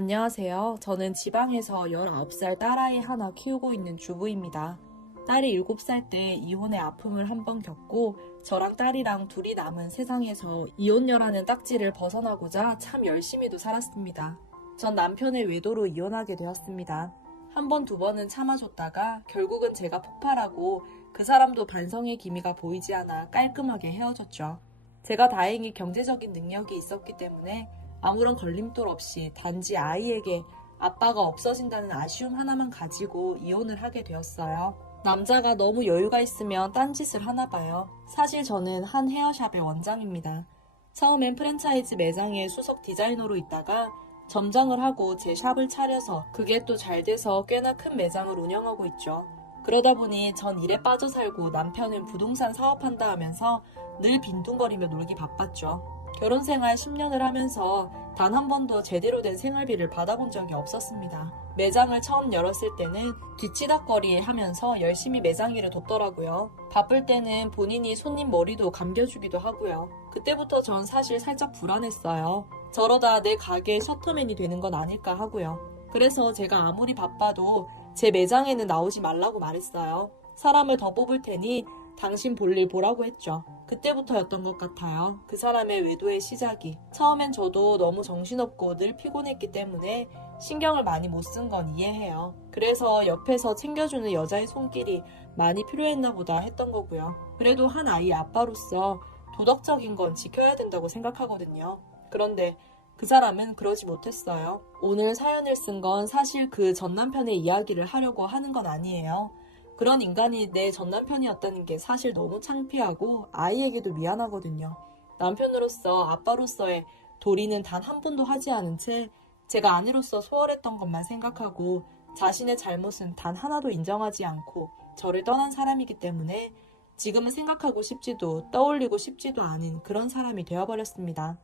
안녕하세요. 저는 지방에서 19살 딸아이 하나 키우고 있는 주부입니다. 딸이 7살 때 이혼의 아픔을 한번 겪고 저랑 딸이랑 둘이 남은 세상에서 이혼녀라는 딱지를 벗어나고자 참 열심히도 살았습니다. 전 남편의 외도로 이혼하게 되었습니다. 한 번, 두 번은 참아줬다가 결국은 제가 폭발하고 그 사람도 반성의 기미가 보이지 않아 깔끔하게 헤어졌죠. 제가 다행히 경제적인 능력이 있었기 때문에 아무런 걸림돌 없이 단지 아이에게 아빠가 없어진다는 아쉬움 하나만 가지고 이혼을 하게 되었어요. 남자가 너무 여유가 있으면 딴짓을 하나 봐요. 사실 저는 한 헤어샵의 원장입니다. 처음엔 프랜차이즈 매장의 수석 디자이너로 있다가 점장을 하고 제 샵을 차려서 그게 또 잘 돼서 꽤나 큰 매장을 운영하고 있죠. 그러다 보니 전 일에 빠져 살고 남편은 부동산 사업한다 하면서 늘 빈둥거리며 놀기 바빴죠. 결혼 생활 10년을 하면서 단 한 번도 제대로 된 생활비를 받아본 적이 없었습니다. 매장을 처음 열었을 때는 뒤치다꺼리 하면서 열심히 매장 일을 돕더라고요. 바쁠 때는 본인이 손님 머리도 감겨주기도 하고요. 그때부터 전 사실 살짝 불안했어요. 저러다 내 가게의 셔터맨이 되는 건 아닐까 하고요. 그래서 제가 아무리 바빠도 제 매장에는 나오지 말라고 말했어요. 사람을 더 뽑을 테니 당신 볼일 보라고 했죠. 그때부터였던 것 같아요. 그 사람의 외도의 시작이. 처음엔 저도 너무 정신없고 늘 피곤했기 때문에 신경을 많이 못 쓴 건 이해해요. 그래서 옆에서 챙겨주는 여자의 손길이 많이 필요했나 보다 했던 거고요. 그래도 한 아이의 아빠로서 도덕적인 건 지켜야 된다고 생각하거든요. 그런데 그 사람은 그러지 못했어요. 오늘 사연을 쓴 건 사실 그 전 남편의 이야기를 하려고 하는 건 아니에요. 그런 인간이 내 전 남편이었다는 게 사실 너무 창피하고 아이에게도 미안하거든요. 남편으로서 아빠로서의 도리는 단 한 번도 하지 않은 채 제가 아내로서 소홀했던 것만 생각하고 자신의 잘못은 단 하나도 인정하지 않고 저를 떠난 사람이기 때문에 지금은 생각하고 싶지도 떠올리고 싶지도 않은 그런 사람이 되어버렸습니다.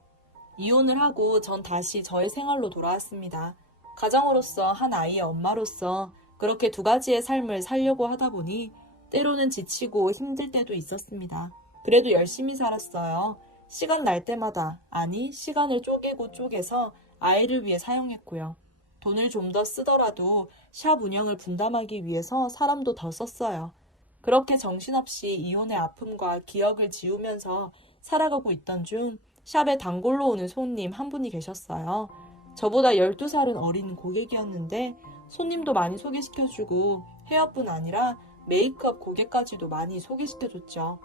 이혼을 하고 전 다시 저의 생활로 돌아왔습니다. 가장으로서 한 아이의 엄마로서 그렇게 두 가지의 삶을 살려고 하다 보니 때로는 지치고 힘들 때도 있었습니다. 그래도 열심히 살았어요. 시간 날 때마다, 아니 시간을 쪼개고 쪼개서 아이를 위해 사용했고요. 돈을 좀 더 쓰더라도 샵 운영을 분담하기 위해서 사람도 더 썼어요. 그렇게 정신없이 이혼의 아픔과 기억을 지우면서 살아가고 있던 중 샵에 단골로 오는 손님 한 분이 계셨어요. 저보다 12살은 어린 고객이었는데 손님도 많이 소개시켜주고 헤어뿐 아니라 메이크업 고객까지도 많이 소개시켜줬죠.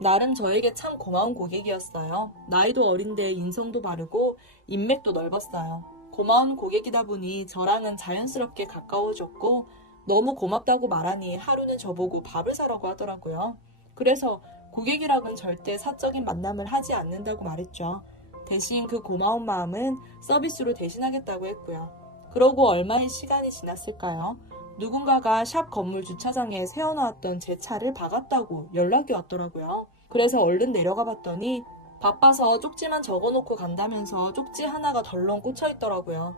나름 저에게 참 고마운 고객이었어요. 나이도 어린데 인성도 바르고 인맥도 넓었어요. 고마운 고객이다 보니 저랑은 자연스럽게 가까워졌고 너무 고맙다고 말하니 하루는 저보고 밥을 사라고 하더라고요. 그래서 고객이랑은 절대 사적인 만남을 하지 않는다고 말했죠. 대신 그 고마운 마음은 서비스로 대신하겠다고 했고요. 그러고 얼마의 시간이 지났을까요? 누군가가 샵 건물 주차장에 세워놓았던 제 차를 박았다고 연락이 왔더라고요. 그래서 얼른 내려가 봤더니 바빠서 쪽지만 적어놓고 간다면서 쪽지 하나가 덜렁 꽂혀 있더라고요.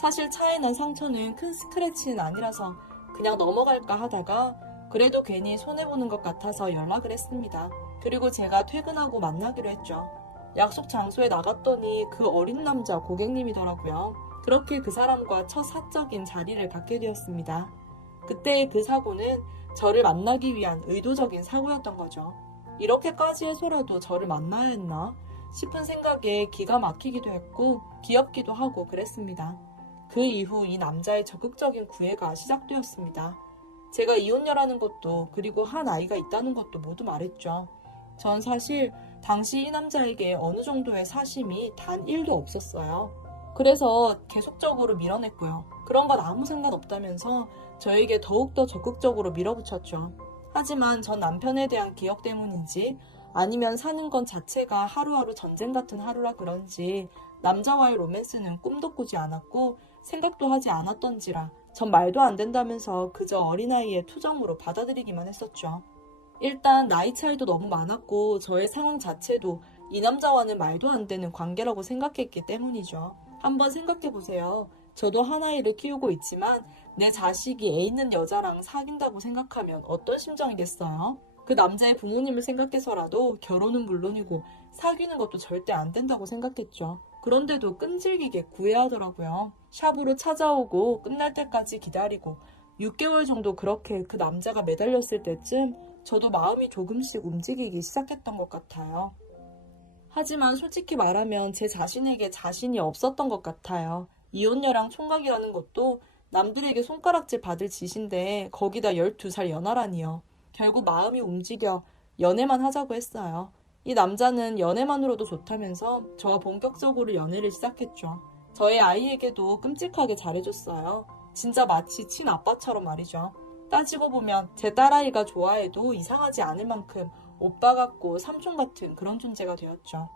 사실 차에 난 상처는 큰 스크래치는 아니라서 그냥 넘어갈까 하다가 그래도 괜히 손해보는 것 같아서 연락을 했습니다. 그리고 제가 퇴근하고 만나기로 했죠. 약속 장소에 나갔더니 그 어린 남자 고객님이더라고요. 그렇게 그 사람과 첫 사적인 자리를 갖게 되었습니다. 그때의 그 사고는 저를 만나기 위한 의도적인 사고였던 거죠. 이렇게까지 해서라도 저를 만나야 했나 싶은 생각에 기가 막히기도 했고 귀엽기도 하고 그랬습니다. 그 이후 이 남자의 적극적인 구애가 시작되었습니다. 제가 이혼녀라는 것도 그리고 한 아이가 있다는 것도 모두 말했죠. 전 사실 당시 이 남자에게 어느 정도의 사심이 단 1도 없었어요. 그래서 계속적으로 밀어냈고요. 그런 건 아무 상관 없다면서 저에게 더욱더 적극적으로 밀어붙였죠. 하지만 전 남편에 대한 기억 때문인지 아니면 사는 건 자체가 하루하루 전쟁 같은 하루라 그런지 남자와의 로맨스는 꿈도 꾸지 않았고 생각도 하지 않았던지라 전 말도 안 된다면서 그저 어린아이의 투정으로 받아들이기만 했었죠. 일단 나이 차이도 너무 많았고 저의 상황 자체도 이 남자와는 말도 안 되는 관계라고 생각했기 때문이죠. 한번 생각해보세요. 저도 한 아이를 키우고 있지만 내 자식이 애 있는 여자랑 사귄다고 생각하면 어떤 심정이겠어요? 그 남자의 부모님을 생각해서라도 결혼은 물론이고 사귀는 것도 절대 안 된다고 생각했죠. 그런데도 끈질기게 구애하더라고요. 샵으로 찾아오고 끝날 때까지 기다리고 6개월 정도 그렇게 그 남자가 매달렸을 때쯤 저도 마음이 조금씩 움직이기 시작했던 것 같아요. 하지만 솔직히 말하면 제 자신에게 자신이 없었던 것 같아요. 이혼녀랑 총각이라는 것도 남들에게 손가락질 받을 짓인데 거기다 12살 연하라니요. 결국 마음이 움직여 연애만 하자고 했어요. 이 남자는 연애만으로도 좋다면서 저와 본격적으로 연애를 시작했죠. 저의 아이에게도 끔찍하게 잘해줬어요. 진짜 마치 친아빠처럼 말이죠. 따지고 보면 제 딸아이가 좋아해도 이상하지 않을 만큼 오빠 같고 삼촌 같은 그런 존재가 되었죠.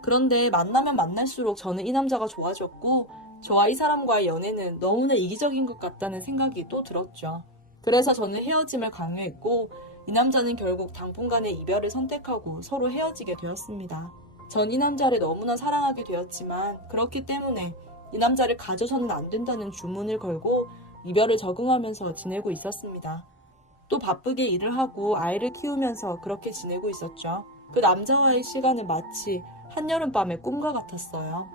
그런데 만나면 만날수록 저는 이 남자가 좋아졌고 저와 이 사람과의 연애는 너무나 이기적인 것 같다는 생각이 또 들었죠. 그래서 저는 헤어짐을 강요했고 이 남자는 결국 당분간의 이별을 선택하고 서로 헤어지게 되었습니다. 전 이 남자를 너무나 사랑하게 되었지만 그렇기 때문에 이 남자를 가져서는 안 된다는 주문을 걸고 이별을 적응하면서 지내고 있었습니다. 또 바쁘게 일을 하고 아이를 키우면서 그렇게 지내고 있었죠. 그 남자와의 시간은 마치 한여름밤의 꿈과 같았어요.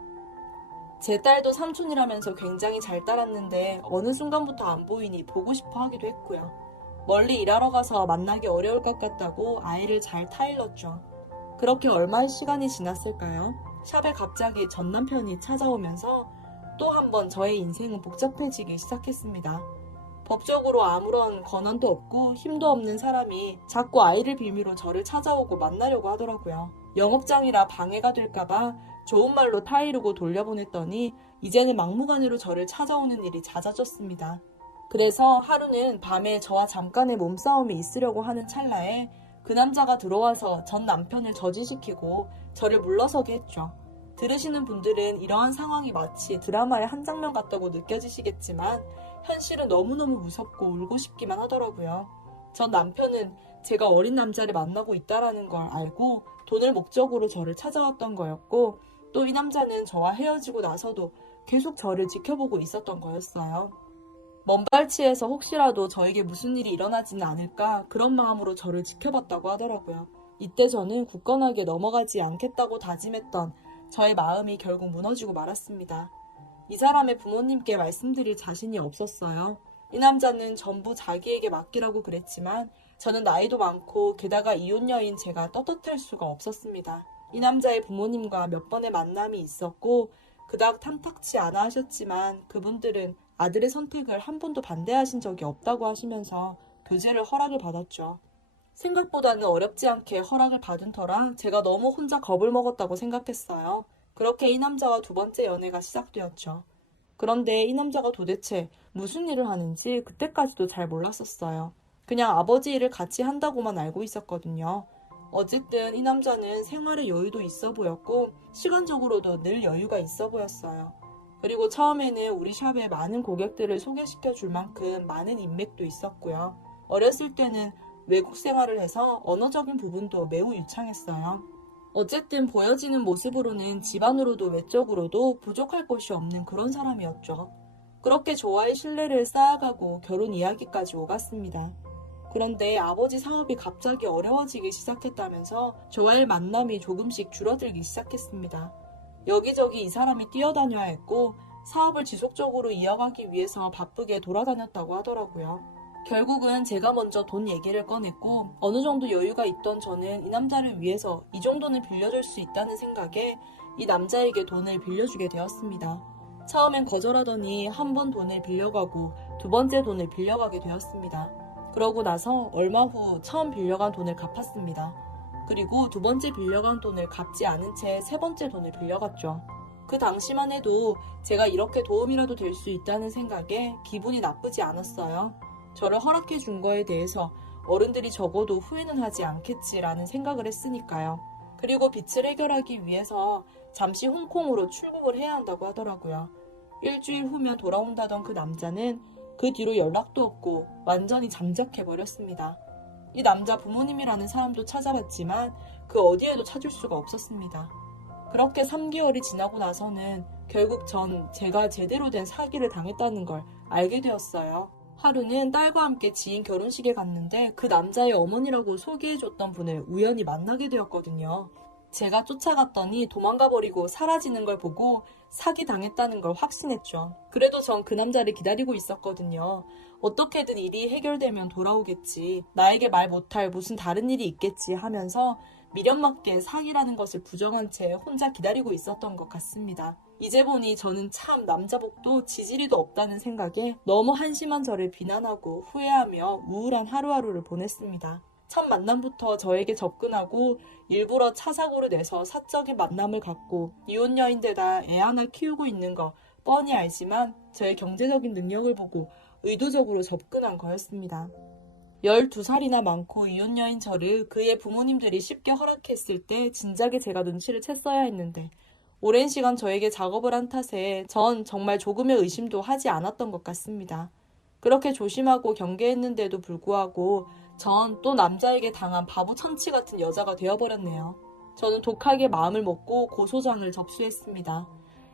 제 딸도 삼촌이라면서 굉장히 잘 따랐는데 어느 순간부터 안 보이니 보고 싶어 하기도 했고요. 멀리 일하러 가서 만나기 어려울 것 같다고 아이를 잘 타일렀죠. 그렇게 얼마의 시간이 지났을까요? 샵에 갑자기 전 남편이 찾아오면서 또 한 번 저의 인생은 복잡해지기 시작했습니다. 법적으로 아무런 권한도 없고 힘도 없는 사람이 자꾸 아이를 빌미로 저를 찾아오고 만나려고 하더라고요. 영업장이라 방해가 될까봐 좋은 말로 타이르고 돌려보냈더니 이제는 막무가내로 저를 찾아오는 일이 잦아졌습니다. 그래서 하루는 밤에 저와 잠깐의 몸싸움이 있으려고 하는 찰나에 그 남자가 들어와서 전 남편을 저지시키고 저를 물러서게 했죠. 들으시는 분들은 이러한 상황이 마치 드라마의 한 장면 같다고 느껴지시겠지만 현실은 너무너무 무섭고 울고 싶기만 하더라고요. 전 남편은 제가 어린 남자를 만나고 있다는 걸 알고 돈을 목적으로 저를 찾아왔던 거였고 또 이 남자는 저와 헤어지고 나서도 계속 저를 지켜보고 있었던 거였어요. 먼발치에서 혹시라도 저에게 무슨 일이 일어나지는 않을까 그런 마음으로 저를 지켜봤다고 하더라고요. 이때 저는 굳건하게 넘어가지 않겠다고 다짐했던 저의 마음이 결국 무너지고 말았습니다. 이 사람의 부모님께 말씀드릴 자신이 없었어요. 이 남자는 전부 자기에게 맡기라고 그랬지만 저는 나이도 많고 게다가 이혼녀인 제가 떳떳할 수가 없었습니다. 이 남자의 부모님과 몇 번의 만남이 있었고 그닥 탐탁치 않아 하셨지만 그분들은 아들의 선택을 한 번도 반대하신 적이 없다고 하시면서 교제를 허락을 받았죠. 생각보다는 어렵지 않게 허락을 받은 터라 제가 너무 혼자 겁을 먹었다고 생각했어요. 그렇게 이 남자와 두 번째 연애가 시작되었죠. 그런데 이 남자가 도대체 무슨 일을 하는지 그때까지도 잘 몰랐었어요. 그냥 아버지 일을 같이 한다고만 알고 있었거든요. 어쨌든 이 남자는 생활에 여유도 있어 보였고 시간적으로도 늘 여유가 있어 보였어요. 그리고 처음에는 우리 샵에 많은 고객들을 소개시켜 줄 만큼 많은 인맥도 있었고요. 어렸을 때는 외국 생활을 해서 언어적인 부분도 매우 유창했어요. 어쨌든 보여지는 모습으로는 집안으로도 외적으로도 부족할 것이 없는 그런 사람이었죠. 그렇게 저와의 신뢰를 쌓아가고 결혼 이야기까지 오갔습니다. 그런데 아버지 사업이 갑자기 어려워지기 시작했다면서 저와의 만남이 조금씩 줄어들기 시작했습니다. 여기저기 이 사람이 뛰어다녀야 했고 사업을 지속적으로 이어가기 위해서 바쁘게 돌아다녔다고 하더라고요. 결국은 제가 먼저 돈 얘기를 꺼냈고 어느 정도 여유가 있던 저는 이 남자를 위해서 이 정도는 빌려줄 수 있다는 생각에 이 남자에게 돈을 빌려주게 되었습니다. 처음엔 거절하더니 한 번 돈을 빌려가고 두 번째 돈을 빌려가게 되었습니다. 그러고 나서 얼마 후 처음 빌려간 돈을 갚았습니다. 그리고 두 번째 빌려간 돈을 갚지 않은 채 세 번째 돈을 빌려갔죠. 그 당시만 해도 제가 이렇게 도움이라도 될 수 있다는 생각에 기분이 나쁘지 않았어요. 저를 허락해 준 거에 대해서 어른들이 적어도 후회는 하지 않겠지라는 생각을 했으니까요. 그리고 빚을 해결하기 위해서 잠시 홍콩으로 출국을 해야 한다고 하더라고요. 일주일 후면 돌아온다던 그 남자는 그 뒤로 연락도 없고 완전히 잠적해버렸습니다. 이 남자 부모님이라는 사람도 찾아봤지만 그 어디에도 찾을 수가 없었습니다. 그렇게 3개월이 지나고 나서는 결국 제가 제대로 된 사기를 당했다는 걸 알게 되었어요. 하루는 딸과 함께 지인 결혼식에 갔는데 그 남자의 어머니라고 소개해줬던 분을 우연히 만나게 되었거든요. 제가 쫓아갔더니 도망가버리고 사라지는 걸 보고 사기당했다는 걸 확신했죠. 그래도 전 그 남자를 기다리고 있었거든요. 어떻게든 일이 해결되면 돌아오겠지. 나에게 말 못할 무슨 다른 일이 있겠지 하면서 미련맞게 사기라는 것을 부정한 채 혼자 기다리고 있었던 것 같습니다. 이제 보니 저는 참 남자복도 지지리도 없다는 생각에 너무 한심한 저를 비난하고 후회하며 우울한 하루하루를 보냈습니다. 첫 만남부터 저에게 접근하고 일부러 차 사고를 내서 사적인 만남을 갖고 이혼 여인데다 애 하나 키우고 있는 거 뻔히 알지만 저의 경제적인 능력을 보고 의도적으로 접근한 거였습니다. 12살이나 많고 이혼 여인 저를 그의 부모님들이 쉽게 허락했을 때 진작에 제가 눈치를 챘어야 했는데 오랜 시간 저에게 작업을 한 탓에 전 정말 조금의 의심도 하지 않았던 것 같습니다. 그렇게 조심하고 경계했는데도 불구하고 전 또 남자에게 당한 바보 천치 같은 여자가 되어버렸네요. 저는 독하게 마음을 먹고 고소장을 접수했습니다.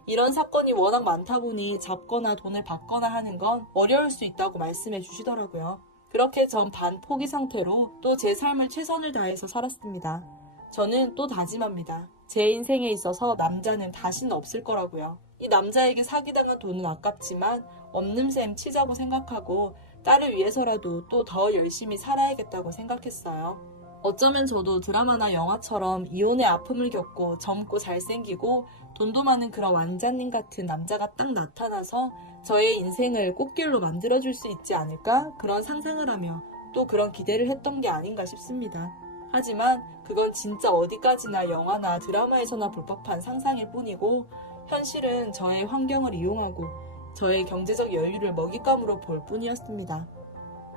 이런 사건이 워낙 많다 보니 잡거나 돈을 받거나 하는 건 어려울 수 있다고 말씀해 주시더라고요. 그렇게 전 반포기 상태로 또 제 삶을 최선을 다해서 살았습니다. 저는 또 다짐합니다. 제 인생에 있어서 남자는 다시는 없을 거라고요. 이 남자에게 사기당한 돈은 아깝지만 없는 셈 치자고 생각하고 딸을 위해서라도 또 더 열심히 살아야겠다고 생각했어요. 어쩌면 저도 드라마나 영화처럼 이혼의 아픔을 겪고 젊고 잘생기고 돈도 많은 그런 왕자님 같은 남자가 딱 나타나서 저의 인생을 꽃길로 만들어줄 수 있지 않을까? 그런 상상을 하며 또 그런 기대를 했던 게 아닌가 싶습니다. 하지만 그건 진짜 어디까지나 영화나 드라마에서나 볼 법한 상상일 뿐이고 현실은 저의 환경을 이용하고 저의 경제적 여유를 먹잇감으로 볼 뿐이었습니다.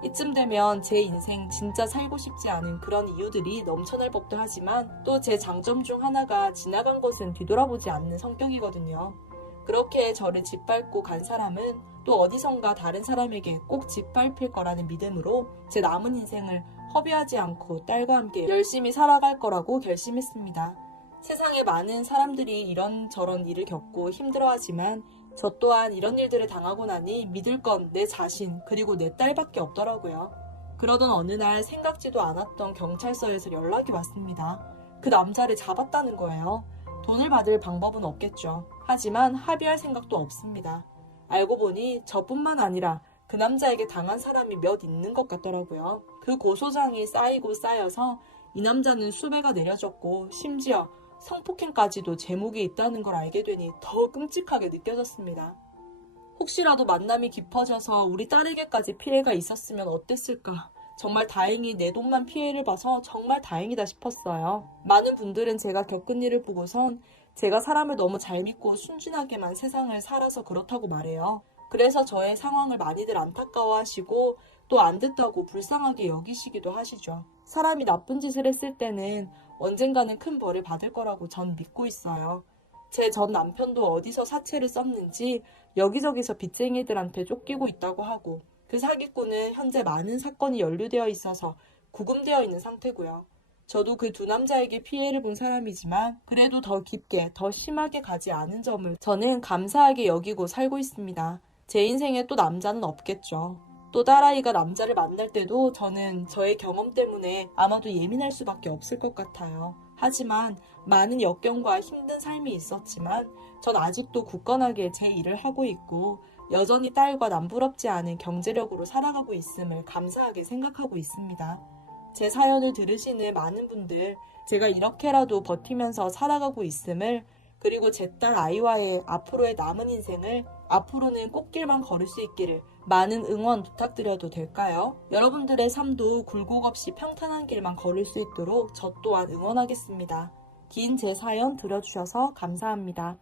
이쯤 되면 제 인생 진짜 살고 싶지 않은 그런 이유들이 넘쳐날 법도 하지만 또 제 장점 중 하나가 지나간 것은 뒤돌아보지 않는 성격이거든요. 그렇게 저를 짓밟고 간 사람은 또 어디선가 다른 사람에게 꼭 짓밟힐 거라는 믿음으로 제 남은 인생을 허비하지 않고 딸과 함께 열심히 살아갈 거라고 결심했습니다. 세상에 많은 사람들이 이런저런 일을 겪고 힘들어하지만 저 또한 이런 일들을 당하고 나니 믿을 건 내 자신 그리고 내 딸밖에 없더라고요. 그러던 어느 날 생각지도 않았던 경찰서에서 연락이 왔습니다. 그 남자를 잡았다는 거예요. 돈을 받을 방법은 없겠죠. 하지만 합의할 생각도 없습니다. 알고 보니 저뿐만 아니라 그 남자에게 당한 사람이 몇 있는 것 같더라고요. 그 고소장이 쌓이고 쌓여서 이 남자는 수배가 내려졌고 심지어 성폭행까지도 제목이 있다는 걸 알게 되니 더 끔찍하게 느껴졌습니다. 혹시라도 만남이 깊어져서 우리 딸에게까지 피해가 있었으면 어땠을까? 정말 다행히 내 돈만 피해를 봐서 정말 다행이다 싶었어요. 많은 분들은 제가 겪은 일을 보고선 제가 사람을 너무 잘 믿고 순진하게만 세상을 살아서 그렇다고 말해요. 그래서 저의 상황을 많이들 안타까워하시고 또 안 됐다고 불쌍하게 여기시기도 하시죠. 사람이 나쁜 짓을 했을 때는 언젠가는 큰 벌을 받을 거라고 전 믿고 있어요. 제 전 남편도 어디서 사채를 썼는지 여기저기서 빚쟁이들한테 쫓기고 있다고 하고 그 사기꾼은 현재 많은 사건이 연루되어 있어서 구금되어 있는 상태고요. 저도 그 두 남자에게 피해를 본 사람이지만 그래도 더 깊게, 더 심하게 가지 않은 점을 저는 감사하게 여기고 살고 있습니다. 제 인생에 또 남자는 없겠죠. 또 딸아이가 남자를 만날 때도 저는 저의 경험 때문에 아마도 예민할 수밖에 없을 것 같아요. 하지만 많은 역경과 힘든 삶이 있었지만 전 아직도 굳건하게 제 일을 하고 있고 여전히 딸과 남부럽지 않은 경제력으로 살아가고 있음을 감사하게 생각하고 있습니다. 제 사연을 들으시는 많은 분들, 제가 이렇게라도 버티면서 살아가고 있음을 그리고 제 딸 아이와의 앞으로의 남은 인생을 앞으로는 꽃길만 걸을 수 있기를 많은 응원 부탁드려도 될까요? 여러분들의 삶도 굴곡 없이 평탄한 길만 걸을 수 있도록 저 또한 응원하겠습니다. 긴 제 사연 들어주셔서 감사합니다.